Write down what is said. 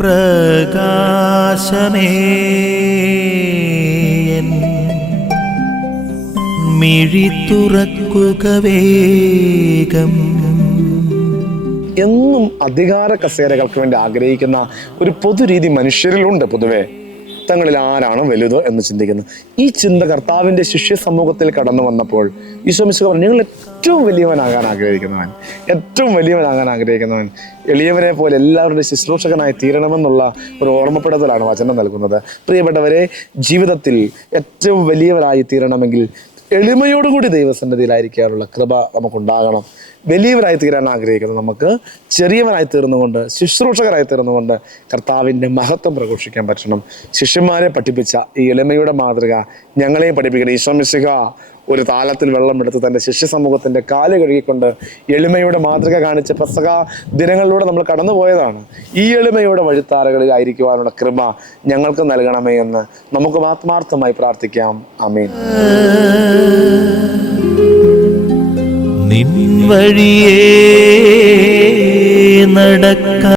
പ്രകാശമേ മിഴി തുറക്കുക വേഗം. എന്നും അധികാര കസേരകൾക്ക് വേണ്ടി ആഗ്രഹിക്കുന്ന ഒരു പൊതുരീതി മനുഷ്യരിലുണ്ട്. പൊതുവെ തങ്ങളിൽ ആരാണ് വലുത് എന്ന് ചിന്തിക്കുന്നത്. ഈ ചിന്ത കർത്താവിൻ്റെ ശിഷ്യ സമൂഹത്തിൽ കടന്നു വന്നപ്പോൾ ഈശോ മിശിഹ പറഞ്ഞു, നിങ്ങൾ ഏറ്റവും വലിയവനാകാൻ ആഗ്രഹിക്കുന്നവൻ എളിയവരെ പോലെ എല്ലാവരുടെ ശുശ്രൂഷകനായി തീരണമെന്നുള്ള ഒരു ഓർമ്മപ്പെടുത്തലാണ് വചനം നൽകുന്നത്. പ്രിയപ്പെട്ടവരെ, ജീവിതത്തിൽ ഏറ്റവും വലിയവരായി തീരണമെങ്കിൽ എളിമയോടുകൂടി ദൈവസന്നിധിയിലായിരിക്കാനുള്ള കൃപ നമുക്കുണ്ടാകണം. വലിയവരായി തീരാൻ ആഗ്രഹിക്കുന്നത് നമുക്ക് ചെറിയവരായി തീർന്നുകൊണ്ട്, ശുശ്രൂഷകരായി തീർന്നുകൊണ്ട് കർത്താവിൻ്റെ മഹത്വം പ്രഘോഷിക്കാൻ പറ്റണം. ശിഷ്യന്മാരെ പഠിപ്പിച്ച ഈ എളിമയുടെ മാതൃക ഞങ്ങളെയും പഠിപ്പിക്കണം. ഈശോ മിശിഹ ഒരു താലത്തിൽ വെള്ളമെടുത്ത് തൻ്റെ ശിഷ്യ സമൂഹത്തിൻ്റെ കാല് കഴുകിക്കൊണ്ട് എളിമയുടെ മാതൃക കാണിച്ച പെസഹ ദിനങ്ങളിലൂടെ നമ്മൾ കടന്നുപോയതാണ്. ഈ എളിമയുടെ വഴിത്താരകളിലായിരിക്കുവാനുള്ള കൃപ ഞങ്ങൾക്ക് നൽകണമേ എന്ന് നമുക്ക് ആത്മാർത്ഥമായി പ്രാർത്ഥിക്കാം. ആമേൻ. നിൻ വഴിയേ നടക്ക